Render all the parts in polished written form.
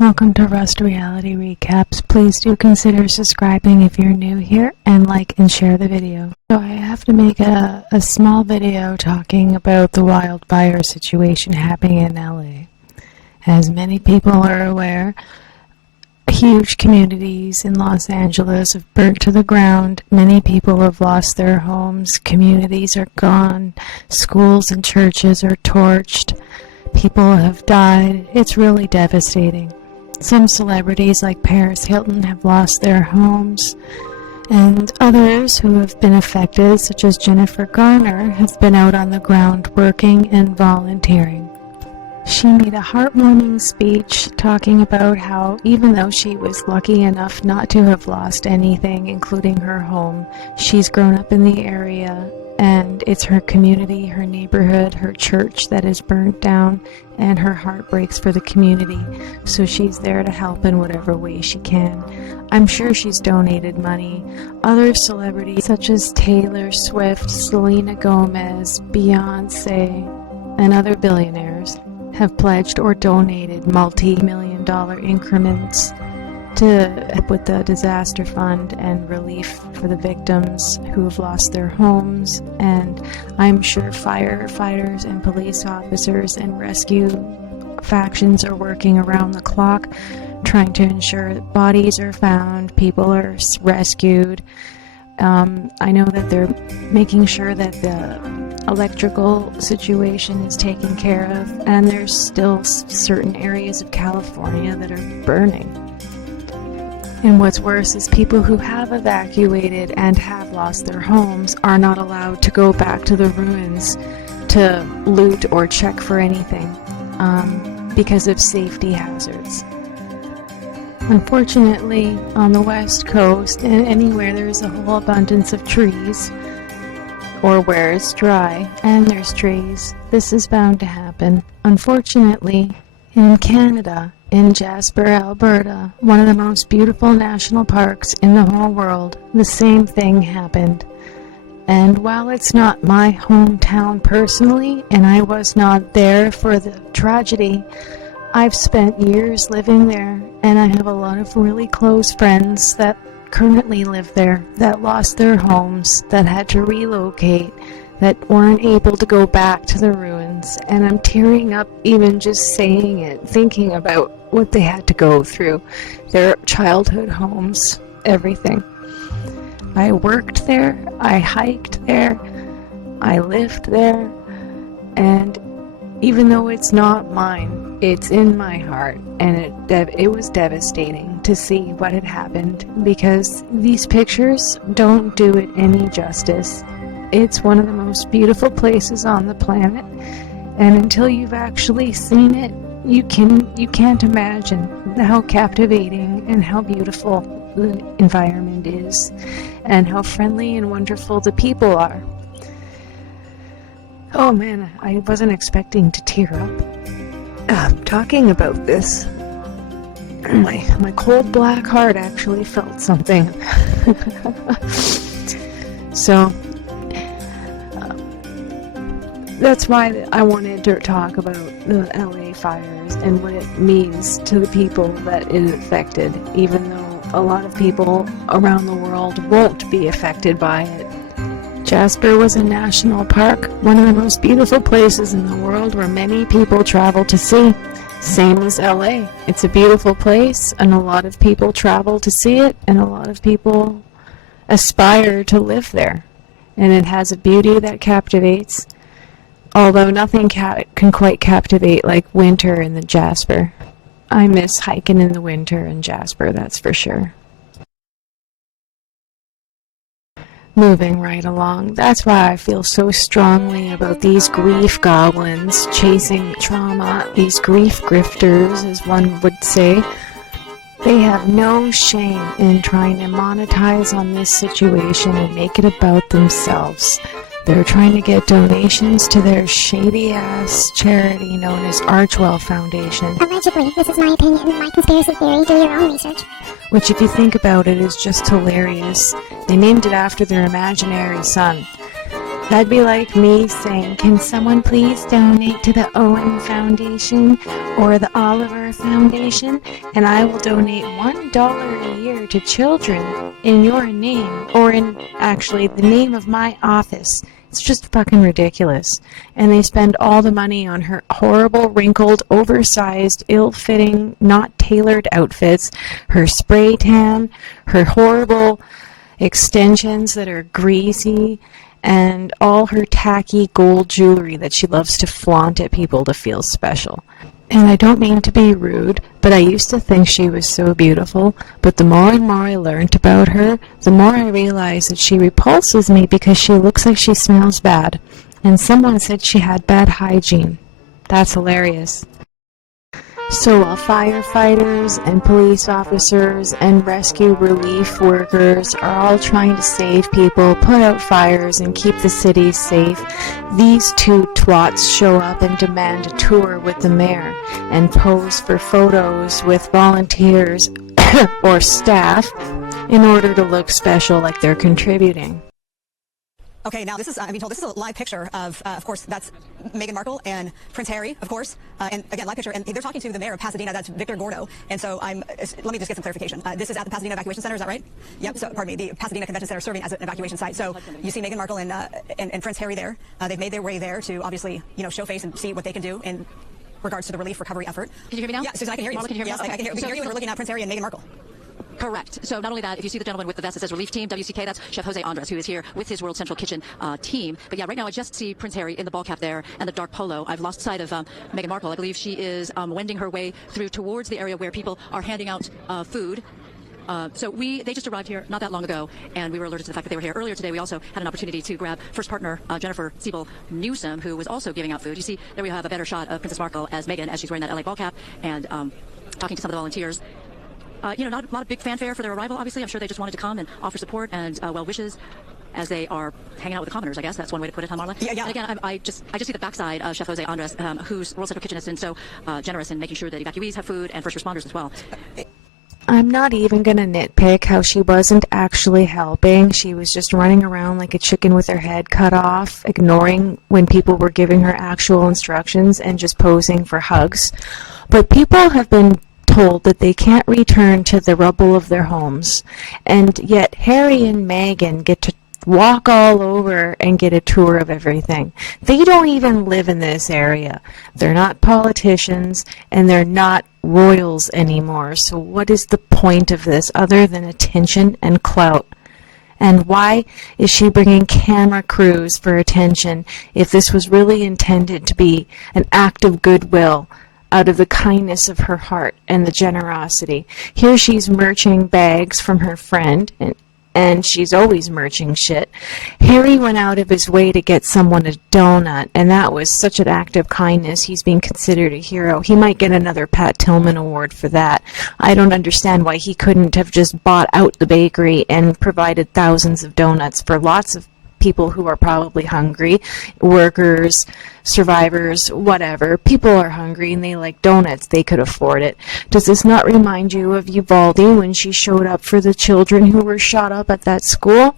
Welcome to Rust Reality Recaps. Please do consider subscribing if you're new here, and like and share the video. So I have to make a small video talking about the wildfire situation happening in LA. As many people are aware, huge communities in Los Angeles have burnt to the ground. Many people have lost their homes. Communities are gone. Schools and churches are torched. People have died. It's really devastating. Some celebrities like Paris Hilton have lost their homes, and others who have been affected, such as Jennifer Garner, have been out on the ground working and volunteering. She made a heartwarming speech talking about how, even though she was lucky enough not to have lost anything, including her home, she's grown up in the area, and it's her community, her neighborhood, her church that is burnt down, and her heart breaks for the community, so she's there to help in whatever way she can. I'm sure she's donated money. Other celebrities such as Taylor Swift, Selena Gomez, Beyonce, and other billionaires have pledged or donated multi-million-dollar increments to help with the disaster fund and relief for the victims who have lost their homes. And I'm sure firefighters and police officers and rescue factions are working around the clock trying to ensure that bodies are found, people are rescued. I know that they're making sure that the electrical situation is taken care of, and there's still certain areas of California that are burning. And what's worse is people who have evacuated and have lost their homes are not allowed to go back to the ruins to loot or check for anything because of safety hazards. Unfortunately, on the West Coast and anywhere there's a whole abundance of trees, or where it's dry and there's trees, this is bound to happen. Unfortunately, in Canada, in Jasper, Alberta, one of the most beautiful national parks in the whole world, the same thing happened. And while it's not my hometown personally, and I was not there for the tragedy, I've spent years living there, and I have a lot of really close friends that currently live there, that lost their homes, that had to relocate, that weren't able to go back to the ruins. And I'm tearing up even just saying it, thinking about what they had to go through, their childhood homes, everything. I worked there, I hiked there, I lived there, and even though it's not mine, it's in my heart, and it was devastating to see what had happened, because these pictures don't do it any justice. It's one of the most beautiful places on the planet, and until you've actually seen it, you can't imagine how captivating and how beautiful the environment is, and how friendly and wonderful the people are. Oh man, I wasn't expecting to tear up. Talking about this, my cold black heart actually felt something. So that's why I wanted to talk about the LA fires and what it means to the people that it affected, even though a lot of people around the world won't be affected by it. Jasper was a national park, one of the most beautiful places in the world where many people travel to see. Same as LA. It's a beautiful place, and a lot of people travel to see it, and a lot of people aspire to live there. And it has a beauty that captivates, although nothing can quite captivate like winter in the Jasper. I miss hiking in the winter in Jasper, that's for sure. Moving right along, that's why I feel so strongly about these grief goblins chasing trauma, these grief grifters, as one would say. They have no shame in trying to monetize on this situation and make it about themselves. They're trying to get donations to their shady-ass charity known as Archwell Foundation. Allegedly, this is my opinion, my conspiracy theory, do your own research. Which, if you think about it, is just hilarious. They named it after their imaginary son. That'd be like me saying, can someone please donate to the Owen Foundation or the Oliver Foundation, and I will donate $1 a year to children in your name, or in actually the name of my office. It's just fucking ridiculous. And they spend all the money on her horrible, wrinkled, oversized, ill-fitting, not tailored outfits, her spray tan, her horrible extensions that are greasy, and all her tacky gold jewelry that she loves to flaunt at people to feel special. And I don't mean to be rude, but I used to think she was so beautiful, but the more and more I learned about her, the more I realized that she repulses me because she looks like she smells bad. And someone said she had bad hygiene. That's hilarious. So while firefighters and police officers and rescue relief workers are all trying to save people, put out fires, and keep the cities safe, these two twats show up and demand a tour with the mayor and pose for photos with volunteers or staff in order to look special, like they're contributing. Okay, now this is, I'm being told this is a live picture of course, that's Meghan Markle and Prince Harry, of course. And again, live picture, and they're talking to the mayor of Pasadena, that's Victor Gordo. And so let me just get some clarification. This is at the Pasadena Evacuation Center, is that right? Yep, so, pardon me, the Pasadena Convention Center serving as an evacuation site. So you see Meghan Markle and Prince Harry there. They've made their way there to obviously, show face and see what they can do in regards to the relief recovery effort. Can you hear me now? Yeah, Susan, I can hear you. Marla, can you hear me? Yes, I can hear you. We can hear you, and we're looking at Prince Harry and Meghan Markle. Correct. So not only that, if you see the gentleman with the vest that says Relief Team, WCK, that's Chef Jose Andres, who is here with his World Central Kitchen team. But yeah, right now I just see Prince Harry in the ball cap there and the dark polo. I've lost sight of Meghan Markle. I believe she is wending her way through towards the area where people are handing out food. So they just arrived here not that long ago, and we were alerted to the fact that they were here earlier today. We also had an opportunity to grab first partner Jennifer Siebel Newsom, who was also giving out food. You see, there we have a better shot of Princess Markle as Meghan, as she's wearing that LA ball cap and talking to some of the volunteers. Not a lot of big fanfare for their arrival, obviously. I'm sure they just wanted to come and offer support and well wishes as they are hanging out with the commoners, I guess. That's one way to put it, huh, Marla? Yeah, yeah. And again, I just see the backside of Chef Jose Andres, whose World Central Kitchen has been so generous in making sure that evacuees have food and first responders as well. I'm not even going to nitpick how she wasn't actually helping. She was just running around like a chicken with her head cut off, ignoring when people were giving her actual instructions and just posing for hugs. But people have been told that they can't return to the rubble of their homes, and yet Harry and Meghan get to walk all over and get a tour of everything. They don't even live in this area. They're not politicians, and they're not royals anymore. So what is the point of this other than attention and clout? And why is she bringing camera crews for attention if this was really intended to be an act of goodwill out of the kindness of her heart and the generosity? Here she's merching bags from her friend, and she's always merching shit. Harry went out of his way to get someone a donut, and that was such an act of kindness. He's being considered a hero. He might get another Pat Tillman award for that. I don't understand why he couldn't have just bought out the bakery and provided thousands of donuts for lots of people who are probably hungry, workers, survivors, whatever. People are hungry and they like donuts. They could afford it. Does this not remind you of Uvalde when she showed up for the children who were shot up at that school?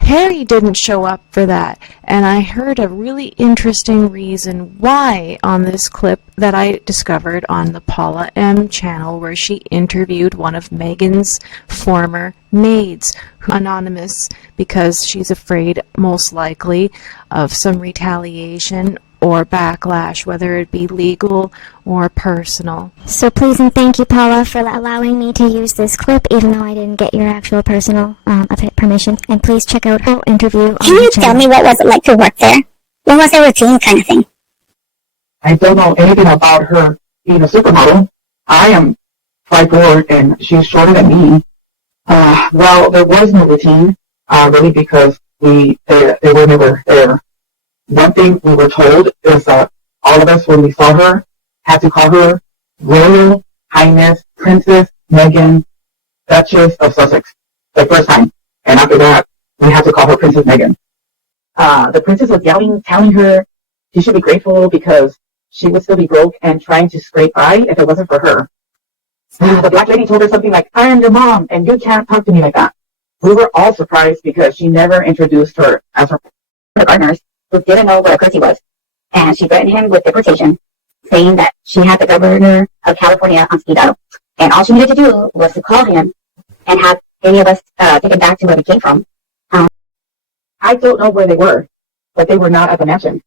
Harry didn't show up for that, and I heard a really interesting reason why on this clip that I discovered on the Paula M channel, where she interviewed one of Meghan's former maids, anonymous, because she's afraid, most likely, of some retaliation or backlash, whether it be legal or personal. So please and thank you, Paula, for allowing me to use this clip, even though I didn't get your actual personal permission. And please check out her interview. Can you tell me what was it like to work there? What was her routine kind of thing? I don't know anything about her being a supermodel. I am 5'4", and she's shorter than me. Well, there was no routine, really, because they were never there. One thing we were told is that all of us, when we saw her, had to call her Royal Highness Princess Meghan, Duchess of Sussex, the first time. And after that, we had to call her Princess Meghan. The princess was yelling, telling her she should be grateful because she would still be broke and trying to scrape by if it wasn't for her. The black lady told her something like, I am your mom, and you can't talk to me like that. We were all surprised because she never introduced her as her the gardeners who didn't know what a curtsy was, and she threatened him with deportation, saying that she had the governor of California on speed dial, and all she needed to do was to call him and have any of us take it back to where we came from. I don't know where they were, but they were not at the mansion.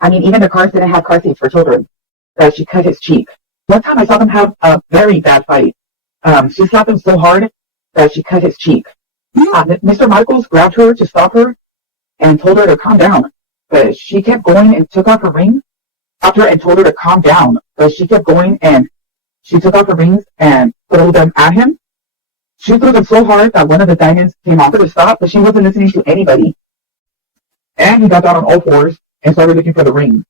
I mean, even the cars didn't have car seats for children. She cut his cheek. One time I saw them have a very bad fight. She slapped him so hard that she cut his cheek. Mr. Markle grabbed her to stop her and told her to calm down. But she kept going and took off her ring. Stopped her and told her to calm down. But she kept going and she took off her rings and threw them at him. She threw them so hard that one of the diamonds came off her to stop, but she wasn't listening to anybody. And he got down on all fours and started looking for the rings.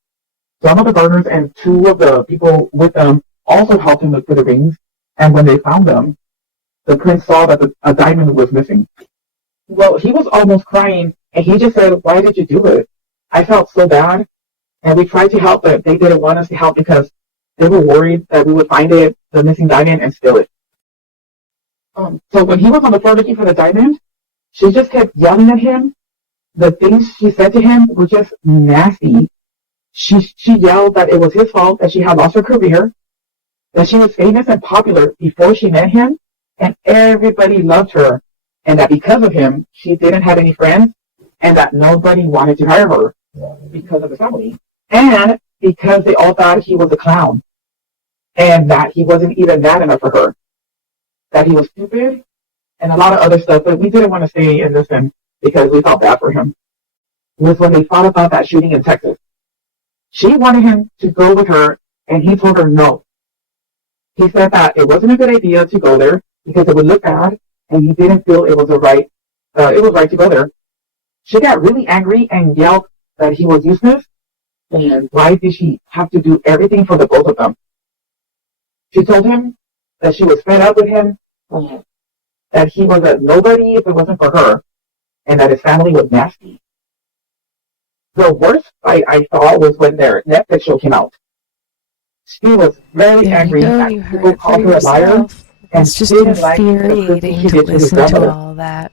Some of the gardeners and two of the people with them also helped him look for the rings. And when they found them, the prince saw that a diamond was missing. Well, he was almost crying, and he just said, "Why did you do it?" I felt so bad, and we tried to help, but they didn't want us to help because they were worried that we would find it, the missing diamond, and steal it. So when he was on the floor looking for the diamond, she just kept yelling at him. The things she said to him were just nasty. She yelled that it was his fault that she had lost her career, that she was famous and popular before she met him, and everybody loved her, and that because of him, she didn't have any friends, and that nobody wanted to hire her because of the family, and because they all thought he was a clown, and that he wasn't even bad enough for her, that he was stupid, and a lot of other stuff, but we didn't want to stay and listen because we felt bad for him. It was when they thought about that shooting in Texas. She wanted him to go with her, and he told her no. He said that it wasn't a good idea to go there because it would look bad, and he didn't feel it was right to go there. She got really angry and yelled that he was useless, and why did she have to do everything for the both of them? She told him that she was fed up with him, that he was a nobody if it wasn't for her, and that his family was nasty. The worst fight I saw was when their Netflix show came out. She was very angry that people called her a liar, and it's just didn't like the infuriating she to did to his listen to grandmother. all that.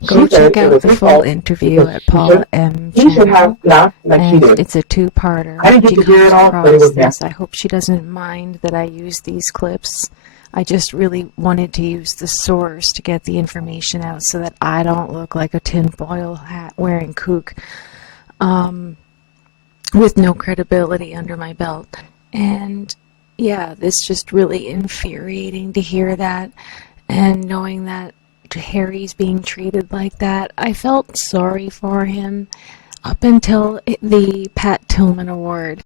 She Go said check it out was the his full fault interview because at Paula M. he should have channel, laughed like she and did. it's a two-parter. I didn't get She to hear comes it all, but it across was this. nasty. I hope she doesn't mind that I use these clips. I just really wanted to use the source to get the information out so that I don't look like a tinfoil hat wearing kook with no credibility under my belt. And yeah, it's just really infuriating to hear that, and knowing that Harry's being treated like that. I felt sorry for him up until the Pat Tillman Award.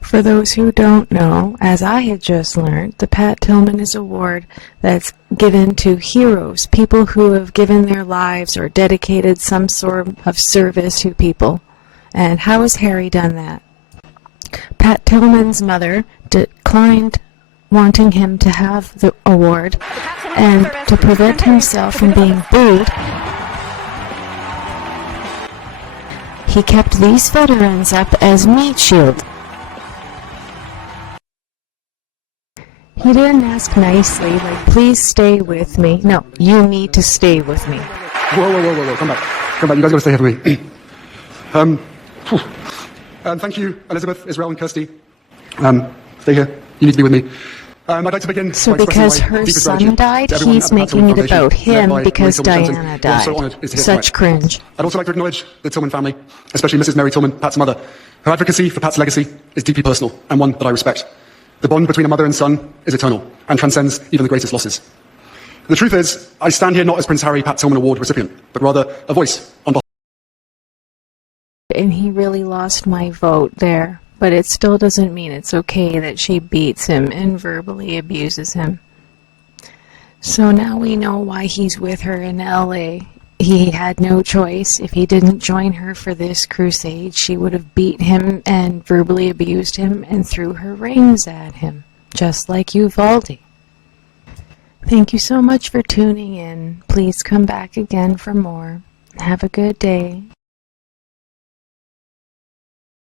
For those who don't know, as I had just learned, the Pat Tillman is an award that's given to heroes, people who have given their lives or dedicated some sort of service to people. And how has Harry done that? Pat Tillman's mother declined wanting him to have the award, and to prevent himself from being booed, he kept these veterans up as meat shield. He didn't ask nicely, like, please stay with me. No, you need to stay with me. Whoa. Come back. You guys got to stay here for me. Thank you, Elizabeth, Israel, and Kirsty. Stay here. You need to be with me. I'd like to begin So by because expressing my her deepest son gratitude died, to everyone he's at the Pat making Tillman it Foundation, about led him by because Rachel Johnson, Diana who I'm died. so honoured is here Such tonight. cringe. I'd also like to acknowledge the Tillman family, especially Mrs. Mary Tillman, Pat's mother. Her advocacy for Pat's legacy is deeply personal and one that I respect. The bond between a mother and son is eternal and transcends even the greatest losses. The truth is, I stand here not as Prince Harry Pat Tillman Award recipient, but rather a voice on behalf. And he really lost my vote there. But it still doesn't mean it's okay that she beats him and verbally abuses him. So now we know why he's with her in LA. He had no choice. If he didn't join her for this crusade, she would have beat him and verbally abused him and threw her rings at him, just like Uvalde. Thank you so much for tuning in. Please come back again for more. Have a good day.